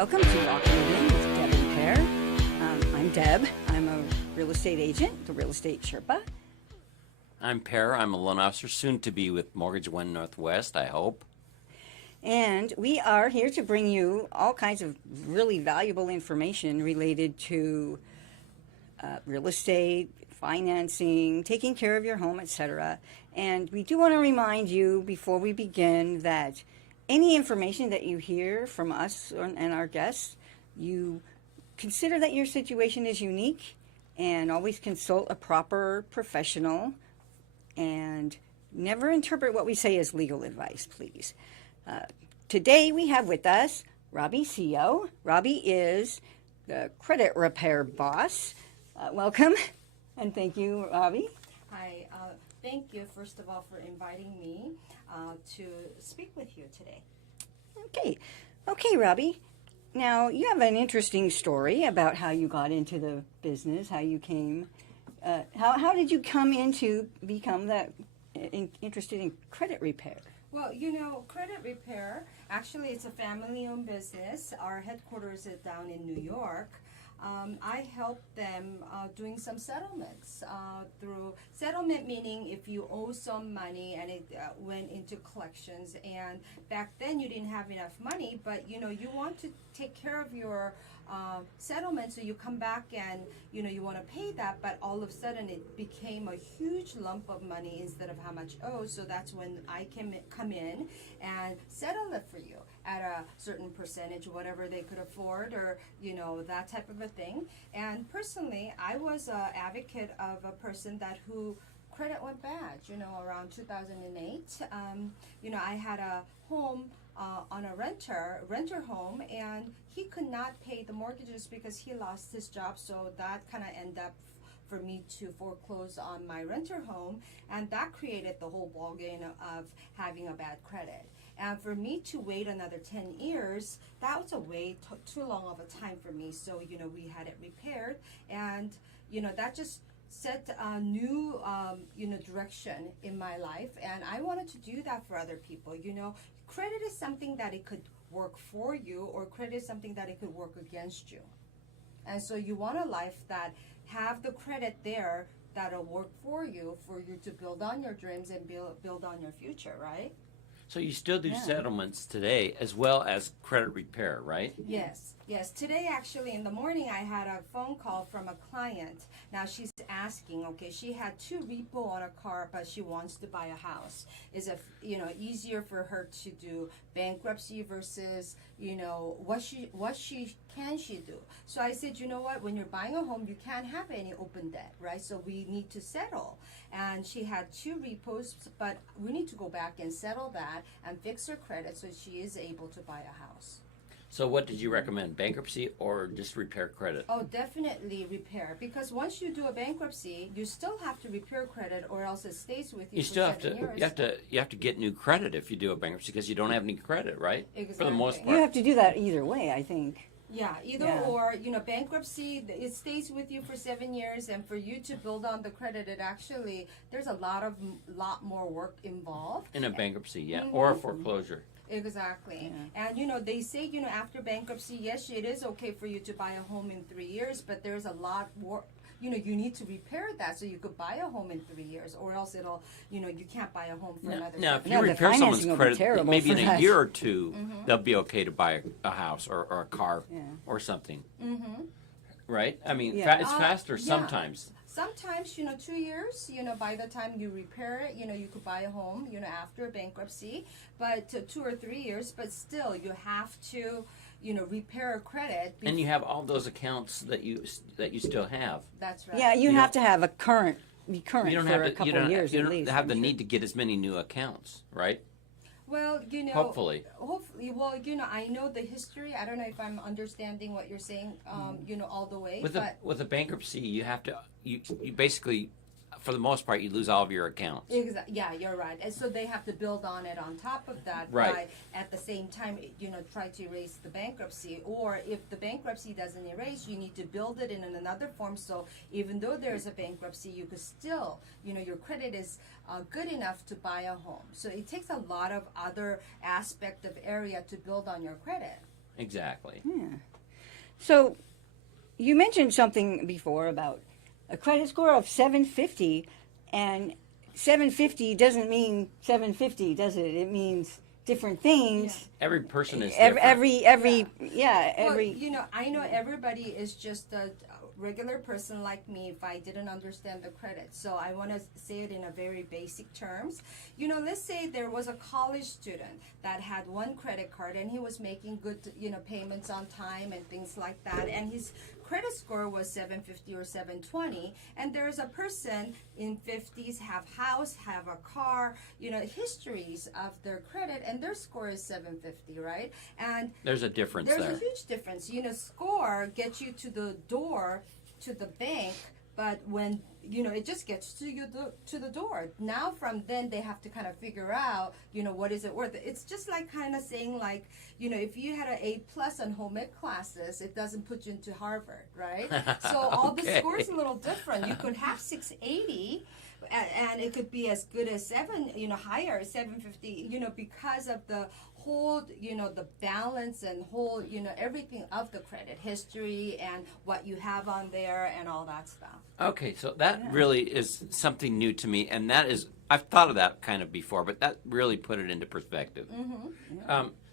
Welcome to Walking It In with Deb and Pear. I'm Deb. I'm a real estate agent, the Real Estate Sherpa. I'm Per. I'm a loan officer, soon to be with Mortgage One Northwest, I hope. And we are here to bring you all kinds of really valuable information related to real estate, financing, taking care of your home, etc. And we do want to remind you before we begin that any information that you hear from us and our guests, you consider that your situation is unique and always consult a proper professional and never interpret what we say as legal advice, please. Today we have with us Robbie CEO. Robbie is the credit repair boss. Welcome and thank you, Robbie. Hi, thank you first of all for inviting me to speak with you today. Okay, Robbie. Now you have an interesting story about how you got into the business, how you came. How did you come into become that interested in credit repair? Well, credit repair, actually it's a family-owned business. Our headquarters is down in New York. I help them doing some settlements through settlement, meaning if you owe some money and it went into collections, and back then you didn't have enough money, but you want to take care of your settlement, so you come back and you want to pay that, but all of a sudden it became a huge lump of money instead of how much owed. So that's when I can come in and settle it for you at a certain percentage, whatever they could afford, or that type of a thing. And personally, I was an advocate of a person who credit went bad, around 2008. I had a home on a renter home, and he could not pay the mortgages because he lost his job, so that kind of ended up for me to foreclose on my renter home, and that created the whole ballgame of having a bad credit. And for me to wait another 10 years, that was a way too long of a time for me. So, we had it repaired, and, that just set a new, direction in my life. And I wanted to do that for other people. Credit is something that it could work for you, or credit is something that it could work against you. And so you want a life that have the credit there that'll work for you to build on your dreams and build on your future, right? So you still do settlements today as well as credit repair, right? Yes. Today, actually, in the morning, I had a phone call from a client. Now she's asking, she had 2 repo on a car, but she wants to buy a house. Is it, easier for her to do bankruptcy versus, what can she do? So I said, when you're buying a home, you can't have any open debt, right? So we need to settle. And she had 2 repos, but we need to go back and settle that and fix her credit so she is able to buy a house. So what did you recommend, bankruptcy or just repair credit? Oh, definitely repair, because once you do a bankruptcy, you still have to repair credit, or else it stays with you. You for still have 7 to. years. You have to get new credit if you do a bankruptcy because you don't have any credit, right? Exactly. For the most You part. have to do that either way, I think. Yeah, or, bankruptcy, it stays with you for 7 years, and for you to build on the credit, there's a lot more work involved. In a bankruptcy, or a foreclosure. Exactly. Yeah. And, they say, after bankruptcy, yes, it is okay for you to buy a home in 3 years, but there's a lot more. You need to repair that so you could buy a home in 3 years, or else it'll, you can't buy a home for another. Now, if you the repair someone's financing will be credit, terrible maybe for in a that. year or two, they'll be okay to buy a house or a car or something. Right? I mean, it's faster sometimes. Sometimes, 2 years, by the time you repair it, you could buy a home, after bankruptcy, but 2 or 3 years, but still you have to, repair a credit. And you have all those accounts that you still have. That's right. Yeah, you have to have be current You don't for have a to, couple you don't, of years you at don't least. have the need to get as many new accounts, right? Well, Hopefully. Well, I know the history. I don't know if I'm understanding what you're saying, all the way. With a bankruptcy, you have to, you basically, for the most part, you lose all of your accounts. Exactly. Yeah, you're right. And so they have to build on it on top of that. Right. By, at the same time, try to erase the bankruptcy. Or if the bankruptcy doesn't erase, you need to build it in another form. So even though there's a bankruptcy, you could still, your credit is good enough to buy a home. So it takes a lot of other aspect of area to build on your credit. Exactly. So you mentioned something before about a credit score of 750, and 750 doesn't mean 750, does it? It means different things. Every person is Every, different. every Well, I know everybody is just a regular person like me if I didn't understand the credit. So I want to say it in a very basic terms. Let's say there was a college student that had one credit card and he was making good, payments on time and things like that. And his credit score was 750 or 720. And there's a person in 50s, have house, have a car, histories of their credit, and their score is 750, right? And there's a difference there's there. a huge difference. Score gets you to the door, to the bank, but when it just gets to you to the door. Now from then they have to kind of figure out what is it worth. It's just like kind of saying like if you had an A+ on home ec classes, it doesn't put you into Harvard, right? So all the Okay. scores a little different. You could have 680 and it could be as good as 7, higher 750, because of the whole, the balance and whole, everything of the credit history and what you have on there and all that stuff. Okay, so that really is something new to me, and that is, I've thought of that kind of before, but that really put it into perspective.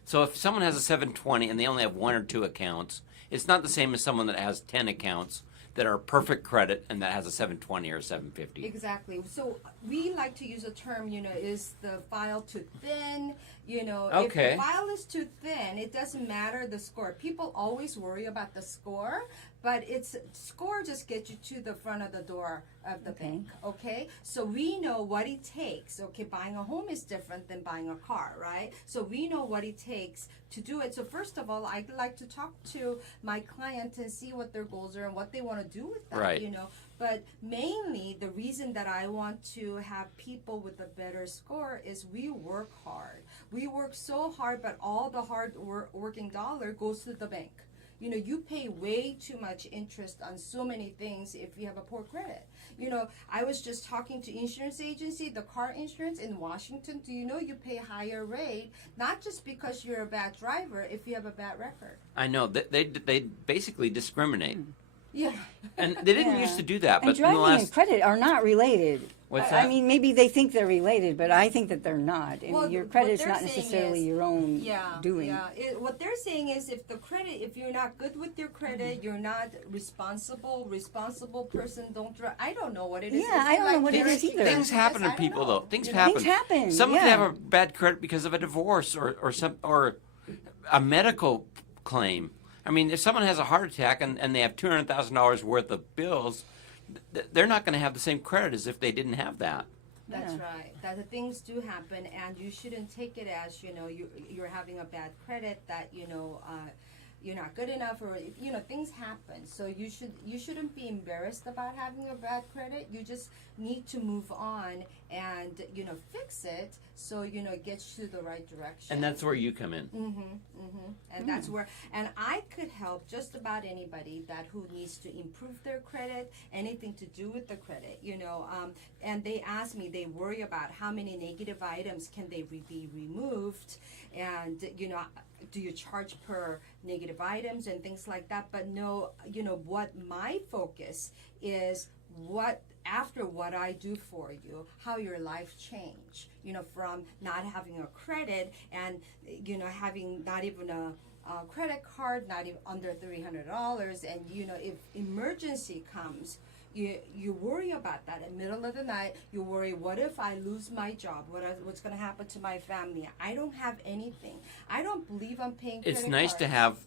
So if someone has a 720 and they only have 1 or 2 accounts, it's not the same as someone that has 10 accounts that are perfect credit and that has a 720 or a 750. Exactly. So we like to use a term, is the file too thin? If Okay. the file is too thin, it doesn't matter the score. People always worry about the score, but score just gets you to the front of the door of the bank, okay? So we know what it takes. Okay, buying a home is different than buying a car, right? So we know what it takes to do it. So first of all, I'd like to talk to my client and see what their goals are and what they want to do with that, Right. But mainly the reason that I want to have people with a better score is we work hard. We work so hard, but all the hard working dollar goes to the bank. You pay way too much interest on so many things if you have a poor credit. I was just talking to insurance agency, the car insurance in Washington. Do you know you pay higher rate, not just because you're a bad driver, if you have a bad record? I know, they basically discriminate. Yeah. And they didn't Yeah. used to do that, and but in the driving and last... credit are not related. What's I that? mean, maybe they think they're related, but I think that they're not. And Well, your what credit's they're not saying necessarily is- your own Yeah, doing. yeah. What they're saying is if you're not good with your credit, you're not responsible person, don't drive. I don't know what it is. Yeah, It's I don't know like what it very- is either. Things happen to I don't people, know. though. Things You know? happen. Things happen, Someone could yeah. have a bad credit because of a divorce or a medical claim. I mean, if someone has a heart attack and they have $200,000 worth of bills, they're not going to have the same credit as if they didn't have that. That's Yeah. right. That the things do happen, and you shouldn't take it as you're having a bad credit, that you're not good enough, or things happen. So you shouldn't be embarrassed about having a bad credit. You just need to move on and fix it so it gets you the right direction. And that's where you come in. And that's where, and I could help just about anybody who needs to improve their credit, anything to do with the credit, and they ask me, they worry about how many negative items can they be removed, and do you charge per negative items and things like that. But no, what my focus is, after what I do for you, how your life change, from not having a credit and, having not even a credit card, not even under $300. And, if emergency comes, you worry about that. In the middle of the night, you worry, what if I lose my job? What's going to happen to my family? I don't have anything. I don't believe I'm paying credit It's nice to cards. have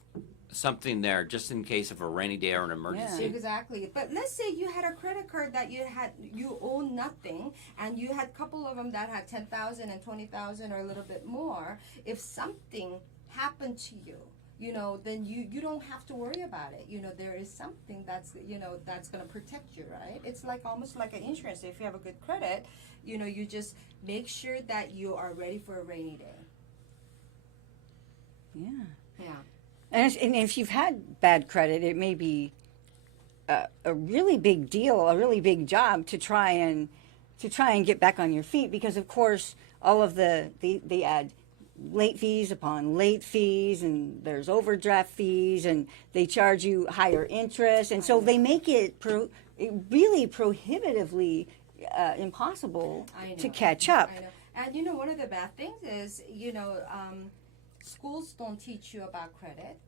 something there just in case of a rainy day or an emergency. Exactly. But let's say you had a credit card that you own nothing, and you had a couple of them that had 10,000 and 20,000 or a little bit more. If something happened to you, then you don't have to worry about it. There is something that's going to protect you, right? It's like almost like an insurance. If you have a good credit, you just make sure that you are ready for a rainy day. Yeah. Yeah. And if you've had bad credit, it may be a really big deal, a really big job to try and get back on your feet, because of course all of they add late fees upon late fees, and there's overdraft fees, and they charge you higher interest, and so they make it really prohibitively impossible I to know. catch up. I know. And one of the bad things is, schools don't teach you about credit.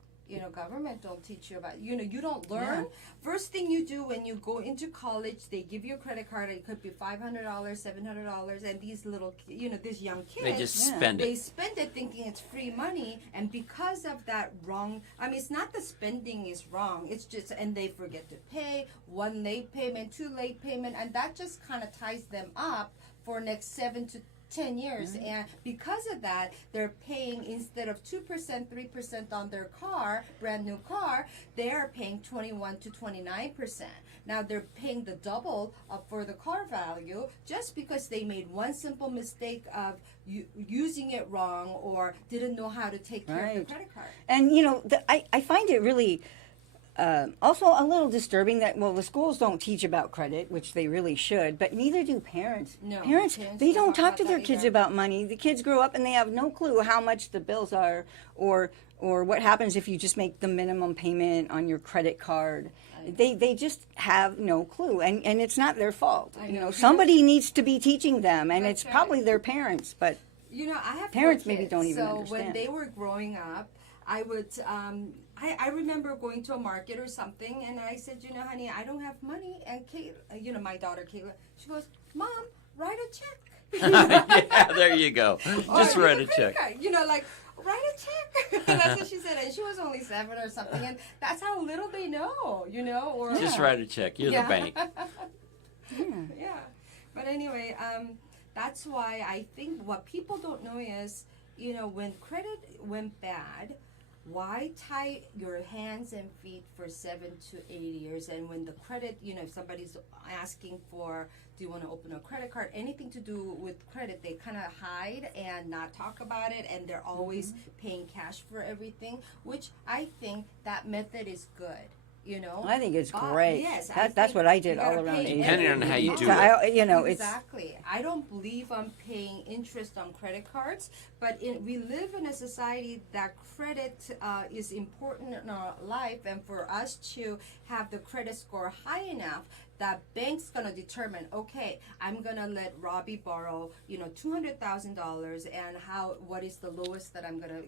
Government don't teach you about, you don't learn. First thing you do when you go into college, they give you a credit card. It could be $500, $700, and these little, these young kids, They just spend they it. spend it thinking it's free money, and because of that it's not the spending is wrong. It's just, and they forget to pay one late payment, two late payment, and that just kind of ties them up for next 7 to 10 years. And because of that, they're paying, instead of 2%, 3% on their car, brand new car, they're paying 21 to 29%. Now they're paying the double for the car value just because they made one simple mistake of using it wrong or didn't know how to take care of the credit card. And I find it really also a little disturbing that, well, the schools don't teach about credit, which they really should, but neither do parents. No, Parents, parents they don't don't talk talk to about their that kids either. about money. The kids grow up and they have no clue how much the bills are, or what happens if you just make the minimum payment on your credit card. They just have no clue, and it's not their fault. I know. Somebody needs to be teaching them, and That's it's right. probably their parents, but I have Parents 4 maybe kids, don't even so understand. when they were growing up, I would, I remember going to a market or something, and I said, honey, I don't have money. And Kayla, my daughter Kayla, she goes, Mom, write a check. Yeah, there you go. Just Or write a use check. credit card. Like, write a check. That's what she said, and she was only 7 or something, and that's how little they know, or Just write a check. You're the bank. Yeah. But anyway, that's why I think what people don't know is, when credit went bad, why tie your hands and feet for 7 to 8 years? And when the credit, if somebody's asking for, do you want to open a credit card, anything to do with credit, they kind of hide and not talk about it, and they're always paying cash for everything, which I think that method is good. I think it's great. Yes, That's what I did all around age. age. Depending on how you do it. Exactly. I don't believe I'm paying interest on credit cards, but we live in a society that credit is important in our life, and for us to have the credit score high enough, that bank's gonna determine, okay, I'm gonna let Robbie borrow, $200,000, and what is the lowest that I'm gonna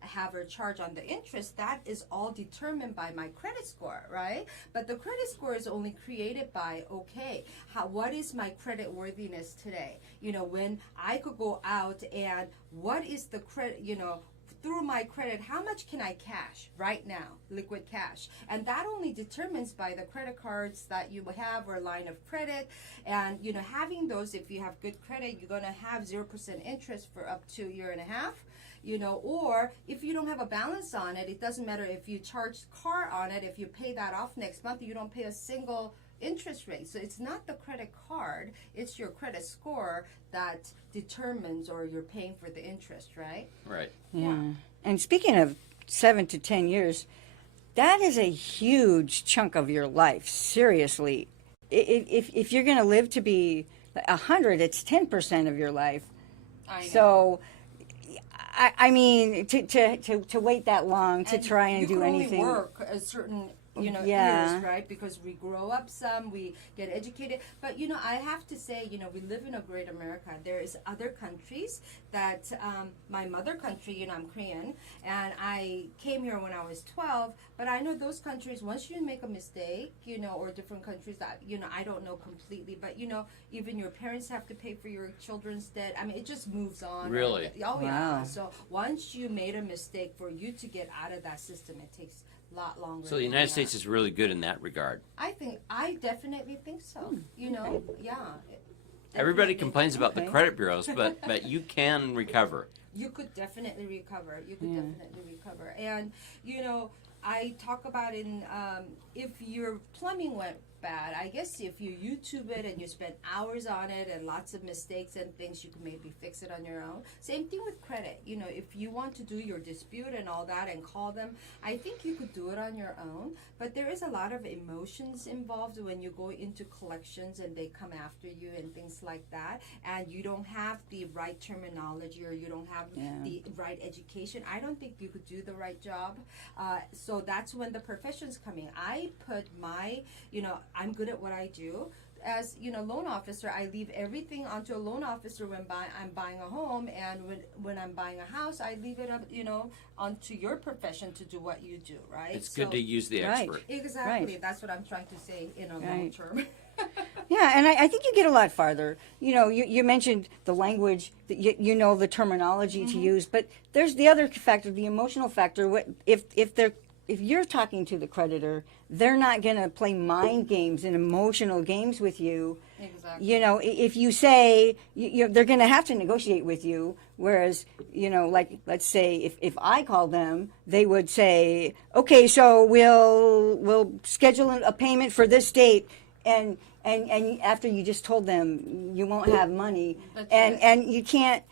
have her charge on the interest. That is all determined by my credit score, right? But the credit score is only created by, okay, what is my credit worthiness today? When I could go out, and what is the credit, through my credit, how much can I cash right now, liquid cash? And that only determines by the credit cards that you have or line of credit. And, having those, if you have good credit, you're going to have 0% interest for up to a year and a half. Or if you don't have a balance on it, it doesn't matter if you charge car on it. If you pay that off next month, you don't pay a single interest rate. So it's not the credit card, it's your credit score that determines, or you're paying for the interest, right? Right. Yeah. And speaking of 7 to 10 years, that is a huge chunk of your life. Seriously, if you're going to live to be 100, it's 10% of your life. I know. So, I mean, to wait that long to try and do anything. You can only work a certain Yeah. years, right? Because we grow up some, we get educated. But I have to say, we live in a great America. There is other countries that my mother country, I'm Korean, and I came here when I was 12. But I know those countries, once you make a mistake, or different countries that I don't know completely, but even your parents have to pay for your children's debt. I mean, it just moves on. Really? Oh yeah. Wow. So once you made a mistake, for you to get out of that system, it takes a lot longer. So the than United that. States is really good in that regard. I definitely think so. Yeah. Everybody Definitely. complains about the Okay. credit bureaus, but you can recover. You could definitely recover. And I talk about if your plumbing went bad. I guess if you YouTube it and you spend hours on it and lots of mistakes and things, you can maybe fix it on your own. Same thing with credit. You know, if you want to do your dispute and all that and call them, I think you could do it on your own. But there is a lot of emotions involved when you go into collections and they come after you and things like that, and you don't have the right terminology or you don't have the right education. I don't think you could do the right job. So that's when the professions come in. I put my, I'm good at what I do. As loan officer, I leave everything onto a loan officer when I'm buying a home, and when I'm buying a house, I leave it up, onto your profession to do what you do, right? It's good to use the expert. Exactly. Right. That's what I'm trying to say in a long term. Yeah, and I think you get a lot farther. You mentioned the language, the terminology to use, but there's the other factor, the emotional factor. What if you're talking to the creditor, they're not going to play mind games and emotional games with you. Exactly. If you say they're going to have to negotiate with you, whereas like let's say if I call them, they would say, okay, so we'll schedule a payment for this date, and after you just told them you won't have money, and you can't,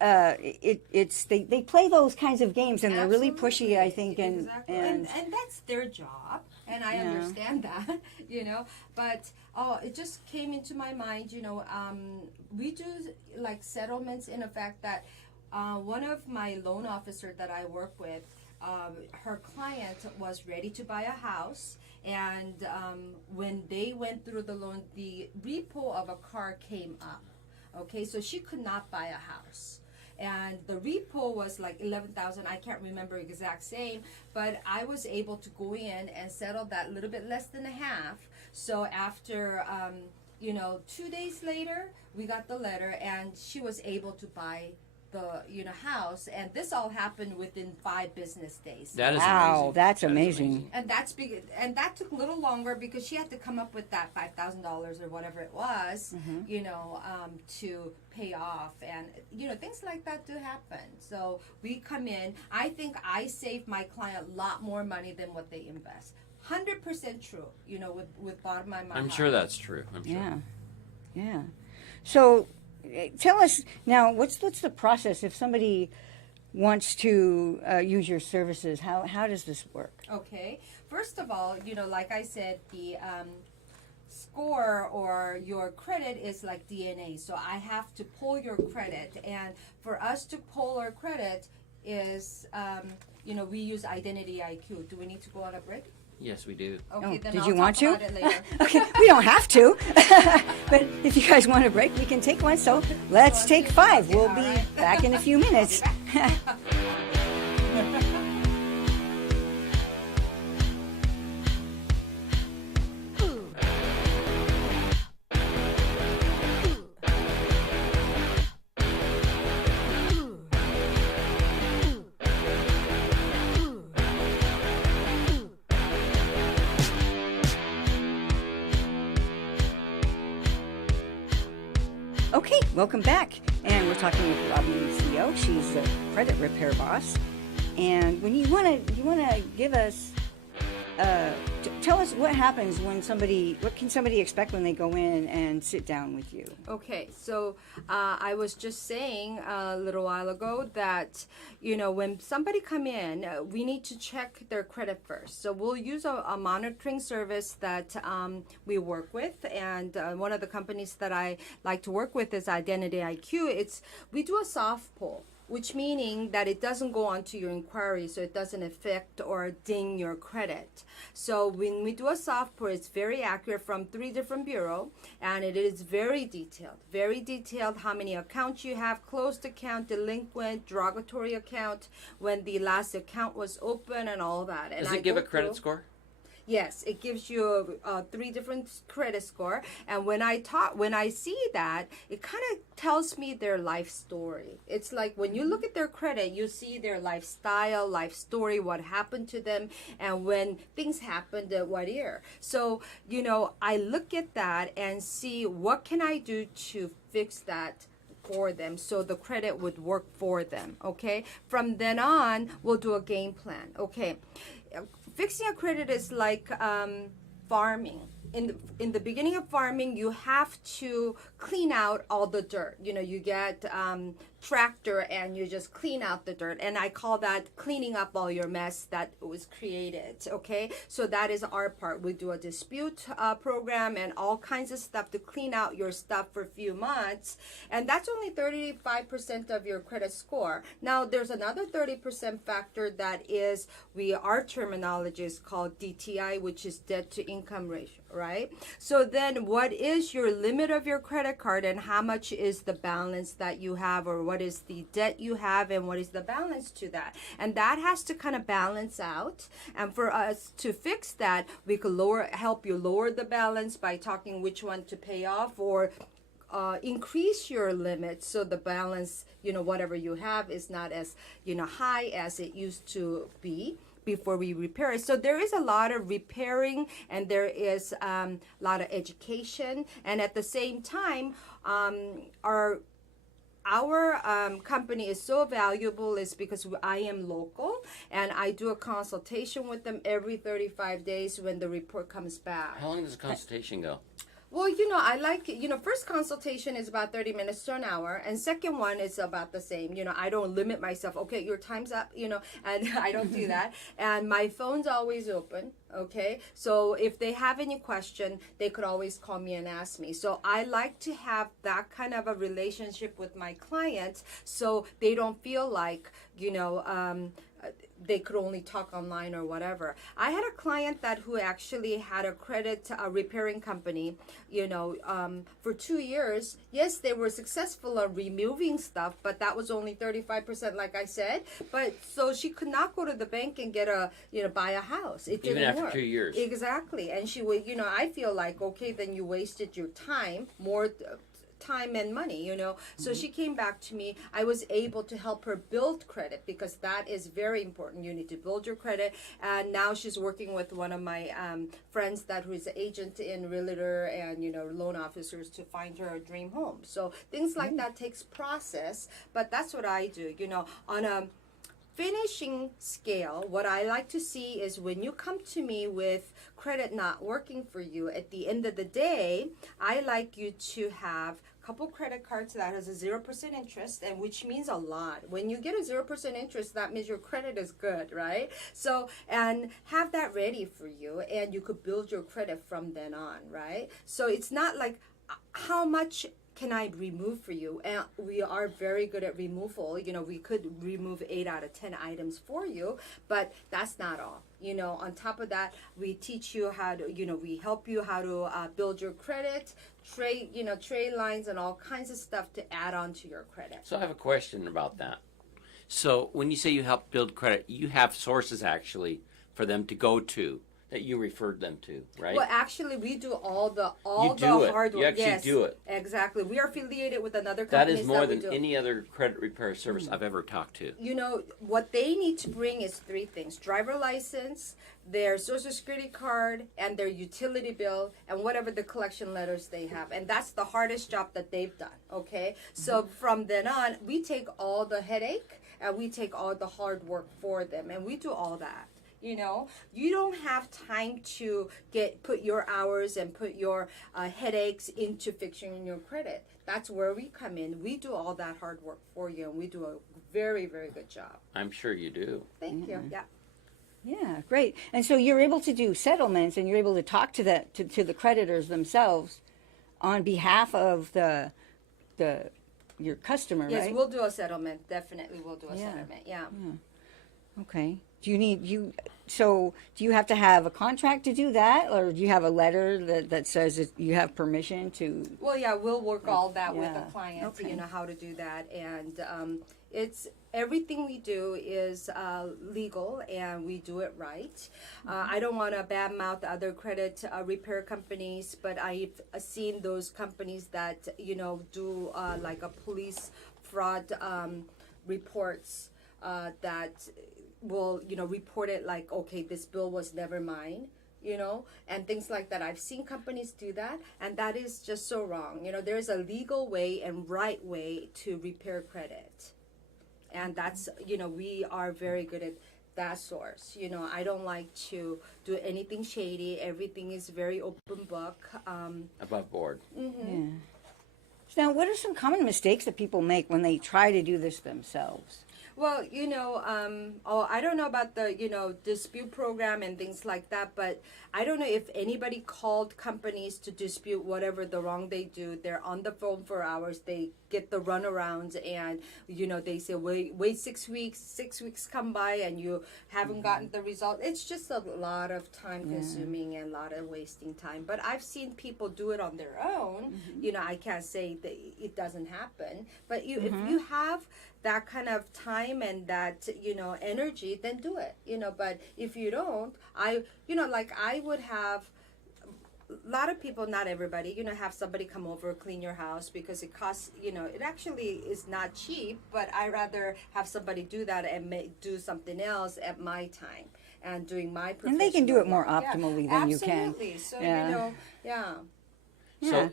they play those kinds of games, and they're really pushy, I think, and that's their job, and I understand that, but it just came into my mind, we do like settlements in effect that one of my loan officer that I work with, her client was ready to buy a house, and when they went through the loan, the repo of a car came up. Okay, so she could not buy a house, and the repo was like 11,000. I can't remember exact same, but I was able to go in and settle that little bit less than a half. So after 2 days later, we got the letter, and she was able to buy the house, and this all happened within 5 business days. That is wow, amazing. that's amazing. And that's big, and that took a little longer because she had to come up with that $5,000 or whatever it was, to pay off, and things like that do happen. So we come in. I think I save my client a lot more money than what they invest. 100% true. With bottom of my mind. I'm sure that's true. I'm sure. Yeah. So tell us now, what's the process if somebody wants to use your services? How does this work? Okay. First of all, like I said, the score or your credit is like DNA. So I have to pull your credit, and for us to pull our credit is, we use Identity IQ. Do we need to go on a break? Yes, we do. Okay, then did I'll you want talk to? about it later. Okay, we don't have to, but if you guys want a break, we can take one. So let's take 5. We'll be back in a few minutes. Okay, welcome back. And we're talking with Robbie, CEO. She's the credit repair boss. And when you want to give us, tell us what happens when what can somebody expect when they go in and sit down with you? Okay, so I was just saying a little while ago that, when somebody come in, we need to check their credit first. So we'll use a monitoring service that we work with, and one of the companies that I like to work with is Identity IQ. We do a soft pull, which meaning that it doesn't go onto your inquiry, so it doesn't affect or ding your credit. So when we do a soft pull, it's very accurate from 3 different bureaus, and it is very detailed how many accounts you have, closed account, delinquent, derogatory account, when the last account was open, and all that. And Does it give a credit score? Yes, it gives you 3 different credit score, and when I see that, it kind of tells me their life story. It's like when you look at their credit, you see their lifestyle, life story, what happened to them, and when things happened at what year. So I look at that and see what can I do to fix that for them so the credit would work for them. Okay, from then on, we'll do a game plan. Okay. Fixing a credit is like farming. In the beginning of farming, you have to clean out all the dirt. You know, you get tractor and you just clean out the dirt, and I call that cleaning up all your mess that was created. Okay, so that is our part. We do a dispute program and all kinds of stuff to clean out your stuff for a few months, and that's only 35% of your credit score. Now there's another 30% factor that is, our terminology is called DTI, which is debt to income ratio, right? So then what is your limit of your credit card, and how much is the balance that you have, or what is the debt you have, and what is the balance to that? And that has to kind of balance out. And for us to fix that, we could help you lower the balance by talking which one to pay off, or increase your limit so the balance, you know, whatever you have is not as, you know, high as it used to be before we repair it. So there is a lot of repairing, and there is a lot of education, and at the same time, our company is so valuable is because I am local, and I do a consultation with them every 35 days when the report comes back. How long does the consultation go? Well, you know, I like, you know, first consultation is about 30 minutes to an hour, and second one is about the same. You know, I don't limit myself. Okay, your time's up, you know, and I don't do that. And my phone's always open, okay? So if they have any question, they could always call me and ask me. So I like to have that kind of a relationship with my clients so they don't feel like, you know, they could only talk online or whatever. I had a client who actually had a credit repairing company, you know, for 2 years. Yes, they were successful at removing stuff, but that was only 35%, like I said. But so she could not go to the bank and get buy a house. It didn't Even after work. 2 years. Exactly. And she would, you know, I feel like, okay, then you wasted your time, more time and money, you know. So she came back to me. I was able to help her build credit, because that is very important. You need to build your credit. And now she's working with one of my friends who is an agent in realtor and, you know, loan officers to find her a dream home. So things like that takes process, but that's what I do. You know, on a finishing scale, what I like to see is when you come to me with credit not working for you, at the end of the day, I like you to have couple credit cards that has a 0% interest, and which means a lot. When you get a 0% interest, that means your credit is good, right? So, and have that ready for you, and you could build your credit from then on, right? So it's not like how much can I remove for you? And we are very good at removal. You know, we could remove 8 out of 10 items for you, but that's not all. You know, on top of that, we teach you how to, you know, we help you how to build your credit, trade lines, and all kinds of stuff to add on to your credit. So I have a question about that. So when you say you help build credit, you have sources actually for them to go to that you referred them to, right? Well, actually, we do all the hard work. You actually do it. Exactly. We are affiliated with another That company. is more than any other credit repair service I've ever talked to. You know, what they need to bring is 3 things: driver license, their social security card, and their utility bill, and whatever the collection letters they have. And that's the hardest job that they've done, okay? So from then on, we take all the headache, and we take all the hard work for them, and we do all that. You know, you don't have time to put your hours and put your headaches into fixing your credit. That's where we come in. We do all that hard work for you, and we do a very, very good job. I'm sure you do. Thank you. Yeah. Yeah, great. And so you're able to do settlements, and you're able to talk to the creditors themselves on behalf of your customer, Yes, right? we'll do a settlement. Definitely, we'll do a settlement. Yeah. Okay. Do you have to have a contract to do that, or do you have a letter that says that you have permission to? Well, yeah, we'll work all that with the client. Okay. You know how to do that, and it's everything we do is legal, and we do it right. I don't want to badmouth other credit repair companies, but I've seen those companies that do like a police fraud reports that will report it like, okay, this bill was never mine, and things like that. I've seen companies do that, and that is just so wrong. There's a legal way and right way to repair credit, and that's we are very good at that source. I don't like to do anything shady. Everything is very open book. Above board. Yeah. So now, what are some common mistakes that people make when they try to do this themselves? Well, I don't know about the, dispute program and things like that, but I don't know if anybody called companies to dispute whatever the wrong they do. They're on the phone for hours. They get the runarounds and, they say, wait 6 weeks. 6 weeks come by and you haven't gotten the result. It's just a lot of time consuming and a lot of wasting time. But I've seen people do it on their own. I can't say that it doesn't happen. But if you have that kind of time and that energy, then do it. But if you don't, I would have a lot of people, not everybody, have somebody come over, clean your house, because it costs, it actually is not cheap, but I rather have somebody do that and do something else at my time and doing my professional. And they can do it more work. optimally than you can. Absolutely. So, Yeah. yeah. So,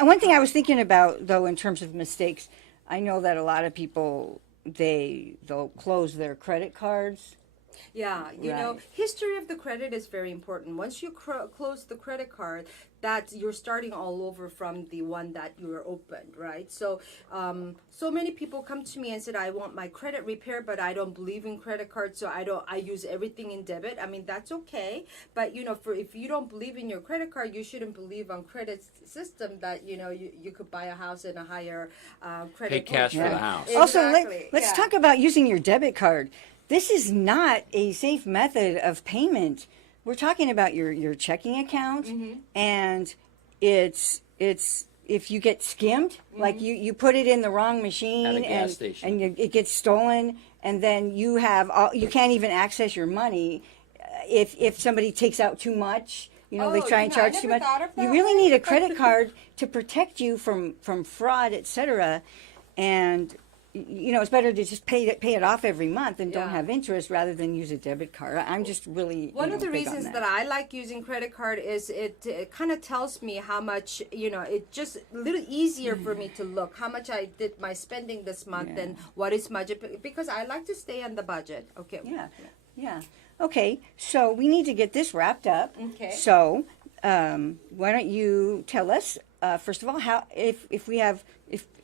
one thing I was thinking about, though, in terms of mistakes, I know that a lot of people, they'll close their credit cards. Yeah, Right. history of the credit is very important. Once you close the credit card, that you're starting all over from the one that you were opened, right? So, so many people come to me and said, I want my credit repair, but I don't believe in credit cards, so I use everything in debit. I mean, that's okay, but if you don't believe in your credit card, you shouldn't believe on credit system that you could buy a house in a higher credit. Pay cash for Yeah. the house. Also, Exactly, let's yeah. talk about using your debit card. This is not a safe method of payment. We're talking about your checking account, and it's if you get skimmed, like you put it in the wrong machine, At a gas and station. it gets stolen, and then you can't even access your money if somebody takes out too much. They try and I charge too never much. thought of You that really way. need a credit card to protect you from fraud, etc. And it's better to just pay it off every month and don't Yeah. have interest rather than use a debit card. I'm just really One of the big on reasons that I like using credit card is it kind of tells me how much, it's just a little easier for me to look how much I did my spending this month and what is budget, because I like to stay on the budget. Okay. Yeah. Okay, so we need to get this wrapped up. Okay. So why don't you tell us, first of all, how if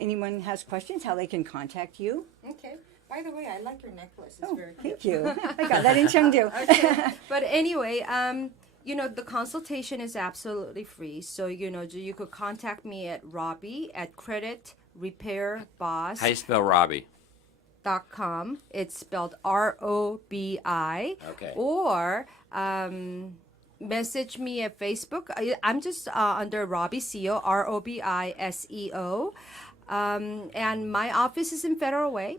anyone has questions, how they can contact you. Okay. By the way, I like your necklace. It's Oh, very cute. thank you. I got that in Chengdu. Okay. But anyway, the consultation is absolutely free. So, you could contact me at Robbie at creditrepairboss.com. How you spell Robbie? It's spelled ROBI. Okay. Or message me at Facebook. I'm just under Robbie SEO, ROBISEO. And my office is in Federal Way.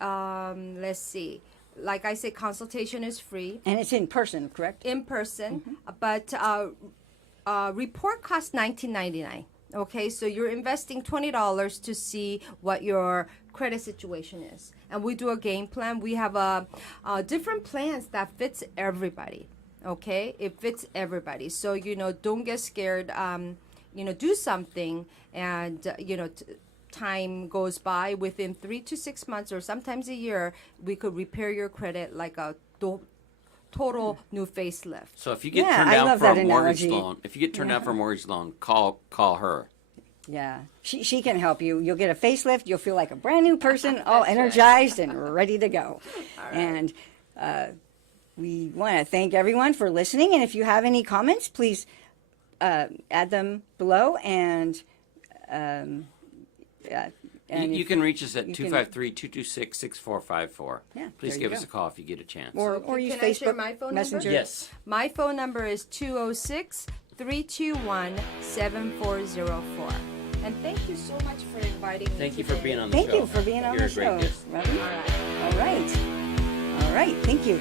Let's see. Like I said, consultation is free. And it's in person, correct? In person, but report costs $19.99. Okay, so you're investing $20 to see what your credit situation is, and we do a game plan. We have different plans that fits everybody. Okay, it fits everybody. So don't get scared. Do something, and time goes by. Within 3 to 6 months, or sometimes a year, we could repair your credit like a total new facelift. So if you get Yeah, turned I down love for a that mortgage analogy. loan, call her. Yeah, she can help you. You'll get a facelift. You'll feel like a brand new person, all energized and ready to go. And we want to thank everyone for listening. And if you have any comments, please add them below. And You can reach us at you can- 253-226-6454. Yeah, Please there you give us go. a call if you get a chance. or use Can I share Facebook my phone Messenger. number? Yes. My phone number is 206-321-7404. And thank you so much for inviting me. Thank you for today. being on the Thank show. you for being on You're the a great show, guest. Robbie. All right. All right. Thank you.